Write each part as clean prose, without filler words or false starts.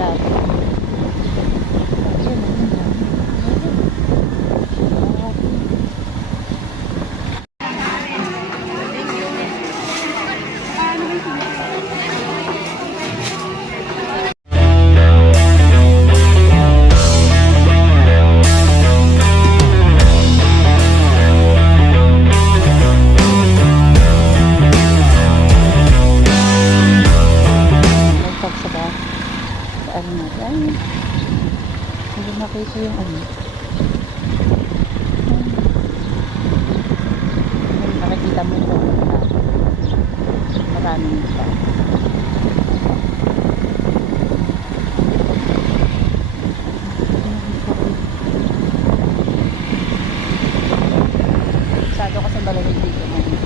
dati. Ayun, hindi makita yung ano. Nakikita mo ito. Maraming pa. Sado kasi malamig dito ngayon.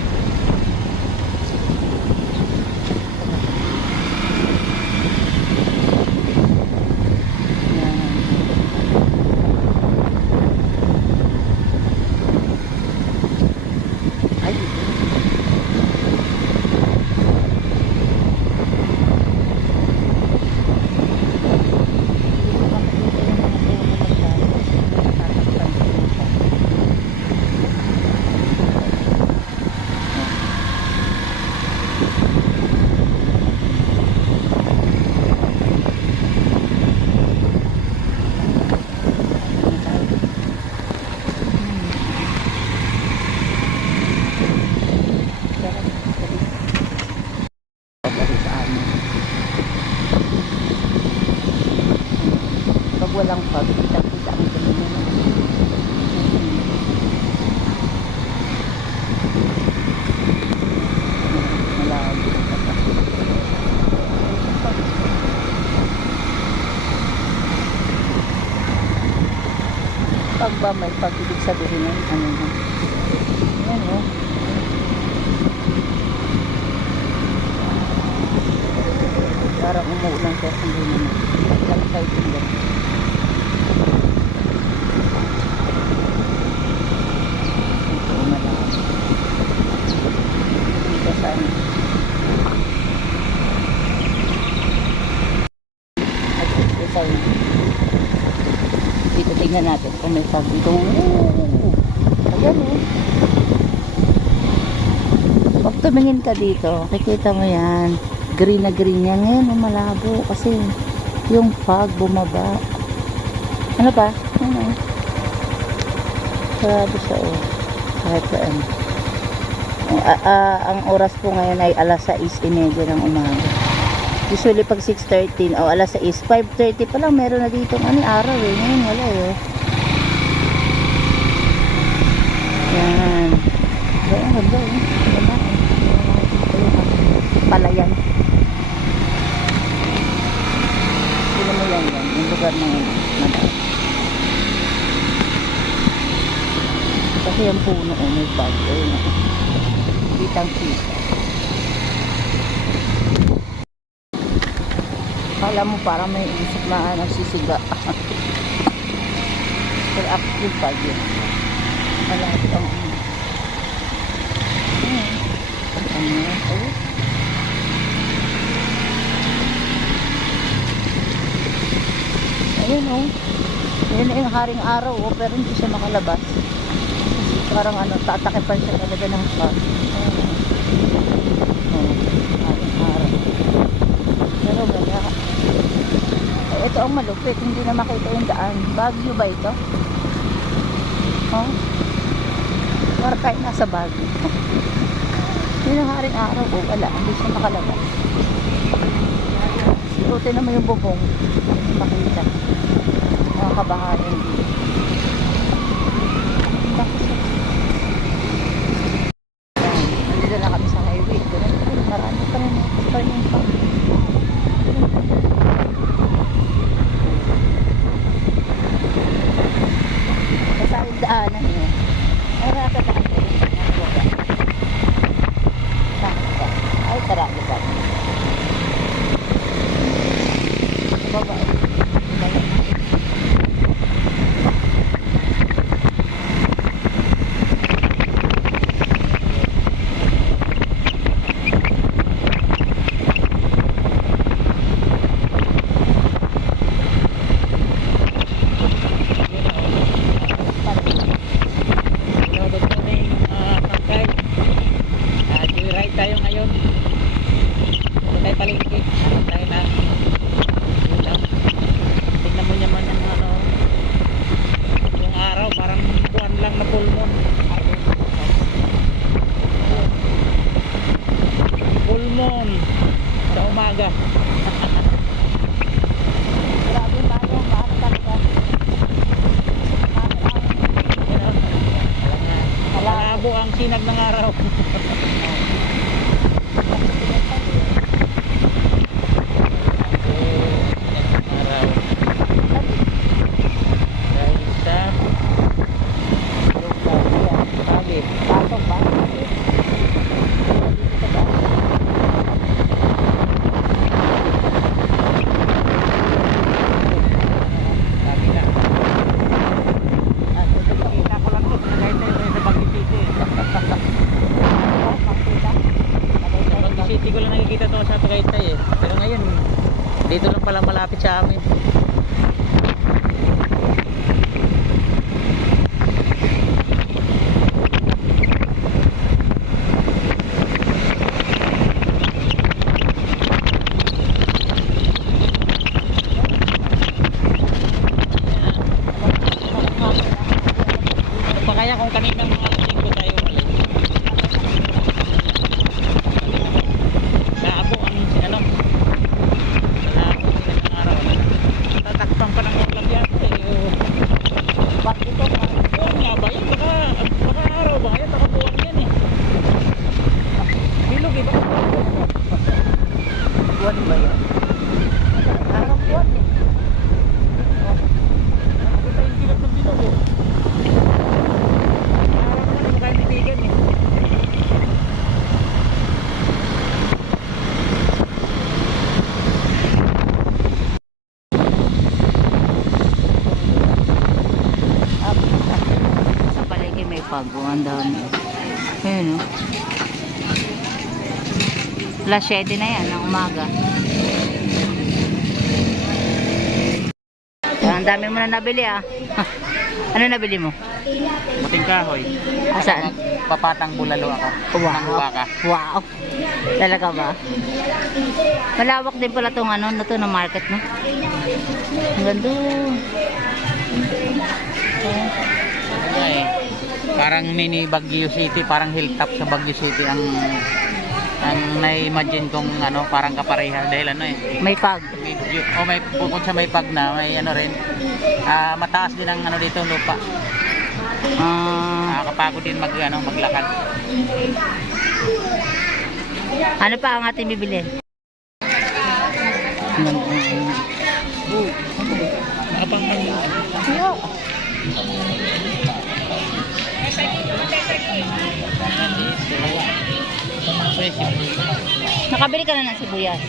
Walang pag kita-kita ang ganyan. Malabo pag ba may pag-ibig sabihin ng ano na yan o parang umuulan kaya hindi naman lang tayo tingnan. Dito tingnan natin kung may fog dito. Ayan o. Pag tumingin ka dito, kikita mo yan. Green na green yan. Ngayon malabo kasi yung fog bumaba. Ano ba? Ano? Sarado siya o. Kahit saan. Ang oras po ngayon ay alas 6:30 ng umaga. Usually pag 6:13 o alas 6, 5:30 pa lang meron na dito ano araw eh. Ngayon wala eh. Yan. Ayan, ganda eh. Ganda eh. Palayan. Sino mo yan yan? Yung lugar ng madami. Kasi yung puno o may bag. Ayun o. Kitang-kita. Kala mo parang may isip na nagsisiga. Pero active pa yun. Malapit ang ayun o. Yun na yung haring araw o. Pero hindi siya makalabas. Parang ano, tatakipan siya talaga ng fog. Haring araw. Pero wala. Ito ang malupit, hindi na makita yung daan. Baguio ba ito? Oh? Para tayo nasa Baguio. Yun ang haring araw o wala, hindi siya makalabas. Sirutin naman yung bubong. Hindi makita. Mga kabahayan dito. Nandito na kami sa highway. Marami pa rin yung pang. Kasayang daanan yun. Maraka na ako. Ay, tarami ba? Baba. bangon sa umaga. Grabe ba yung maano talaga? Malabo ang sinag ng araw. Pasok ba? City ko lang nakikita to sa Tagaytay eh. Pero ngayon, dito lang pala malapit sa amin. Ano pa kaya kung kaninang mga linggo tayo ulit? Naabo ang ano? Naabo ang araw. Tatakpan pa ng ulam yata eh. Bakit ito? Buwan nga ba yan? Baka araw ba yan? Baka buwan yan eh. Bilog eh. Buwan ba yan? Parang buwan eh. Nakita yung bilog ng bilog eh. Parang ano yung kain titigan eh. Sa palengke may pagbuhan daw. Ayun o. Alas 7 na yan ng umaga. Ang dami mo na nabili ah. Ano nabili mo? Buting kahoy. Saan? Papatang bulalo ako. Ng baka. Wow. Talaga ba? Malawak din pala tong ano na to na market no. Ang ganda. Ano eh. Parang mini Baguio City, parang hilltop sa Baguio City ang na-imagine kong ano, parang kapareha dahil ano eh. May pag. May bukod sa may pag na, may ano rin. Mataas din ang ano dito lupa. Nakakapagod din maglakad. Ano pa ang ating bibili? Abang Nakabili ka na ng sibuyas.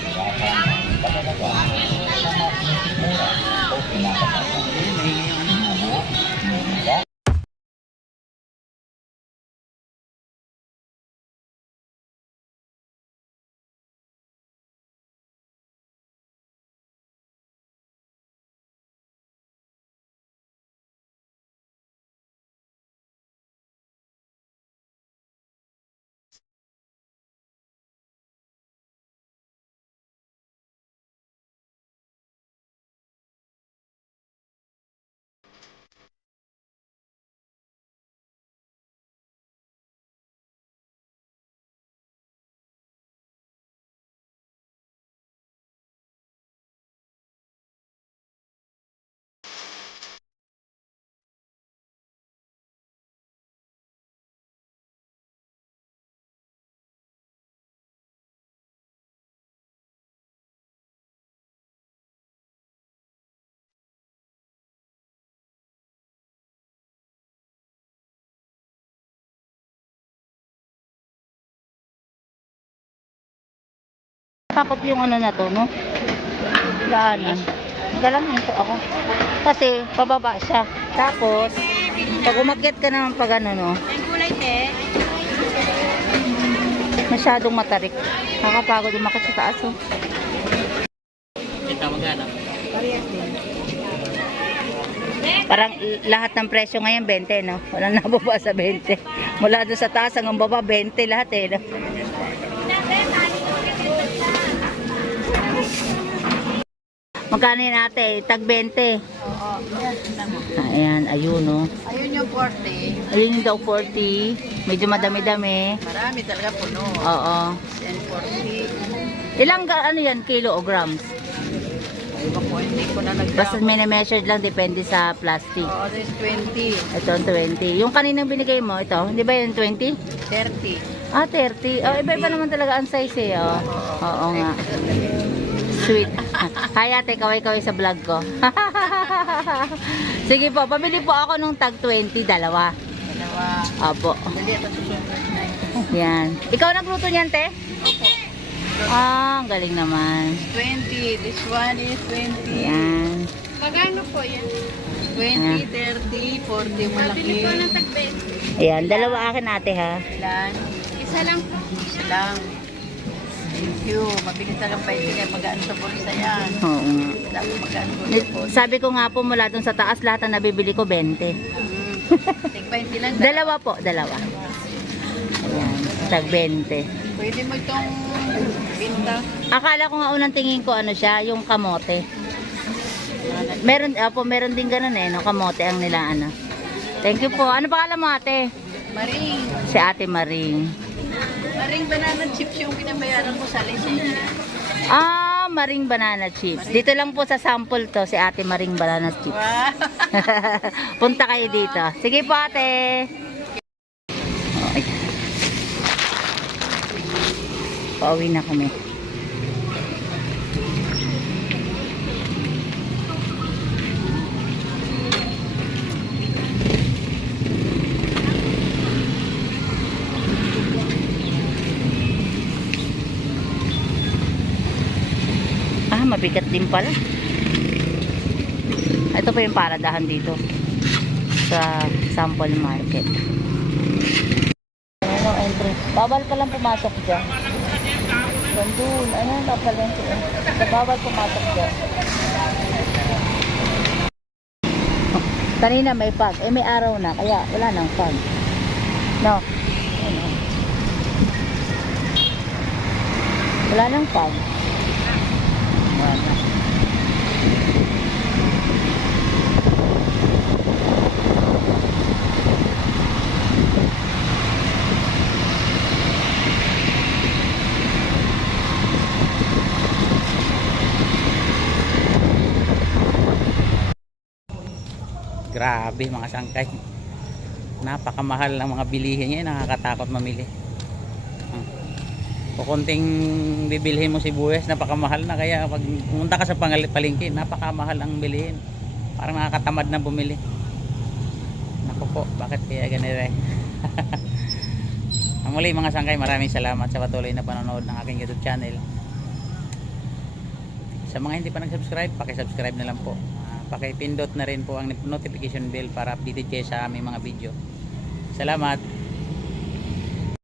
Takot yung ano na to, no? Daanan. Galang nito ako. Kasi, pababa siya. Tapos, pag umakyat ka naman pag ano, no? Masyadong matarik. Nakapagod umakyat sa taas, oh. Ito magana. Parang lahat ng presyo ngayon 20, no? Walang nababa sa 20. Mula doon sa taas hanggang baba 20 lahat eh, no? Magkano yun ate? Tag 20. Oo. Ayan, ayun, no? Ayun yung 40. Ayun daw 40. Medyo madami-dami. Marami talaga puno. Oo. And 40. Ilang ano yan, kilo o grams? Iba po, hindi ko na Basta nagdamo. mini-measured lang, depende sa plastic. Oo, this 20, Ito ang 20. Yung kaninang binigay mo, ito, hindi ba yun 20? 30. Ah, 30. Oh, iba-iba naman talaga ang size eh. Oh. Oo nga. Sweet. Hi ate, kaway-kaway sa vlog ko. Sige po, pabili po ako nung tag 20, dalawa. Dalawa. Opo. Dali ito susunod na. Yan. Ikaw nagluto niyan, te? Opo. Ah, ang galing naman. 20. This one is 20. Yan. Magkano po yan? 20, 30, 40 malaki. Ayan, dalawa akin ate ha. Ilan? Isa lang po. Isa lang. Thank you. Mabilis na lang pa ito kaya magaan sa bulsa yan. Oo nga. Sabi magaan po. Sabi ko nga po mula dun sa taas, lahat na nabibili ko 20. Take 20 lang. Dalawa po, dalawa. Ayan, tag 20. Pwede mo itong binta. Akala ko nga unang tingin ko ano siya, yung kamote. Meron din ganun eh, no? Kamote ang nila ano. Thank you po. Ano pangalan mo ate? Maring. Si Ate Maring. Maring banana chips yung pinabayaran ko sa lisensya. Ah, Maring Banana Chips. Dito lang po sa sample to, si Ate Maring Banana Chips. Wow. Punta kayo dito. Sige po ate. Okay. Pauwi na kami. Ah, mabigat din pala. Ito pa yung paradahan dito sa sample market. Ano entry? Bawal pa lang pumasok dyan. Gandun. Ano na pala yun? Bawal pumasok dyan. Kanina may fog. Eh may araw na. Kaya wala nang fog. No. Ano? Wala nang fog. Wala. Grabe mga sangkay. Napakamahal ang mga bilihin niya, nakakatakot mamili. Kung konting bibilhin mo sibuyas, napakamahal na, kaya pag pumunta ka sa palengke, napakamahal ang bilihin. Parang nakakatamad na bumili. Naku po, bakit kaya ganito eh? Muli mga sangkay, maraming salamat sa patuloy na panonood ng aking YouTube channel. Sa mga hindi pa nag-subscribe, paki-subscribe na lang po. Paki-pindot na rin po ang notification bell para updated kayo sa aming mga video. Salamat.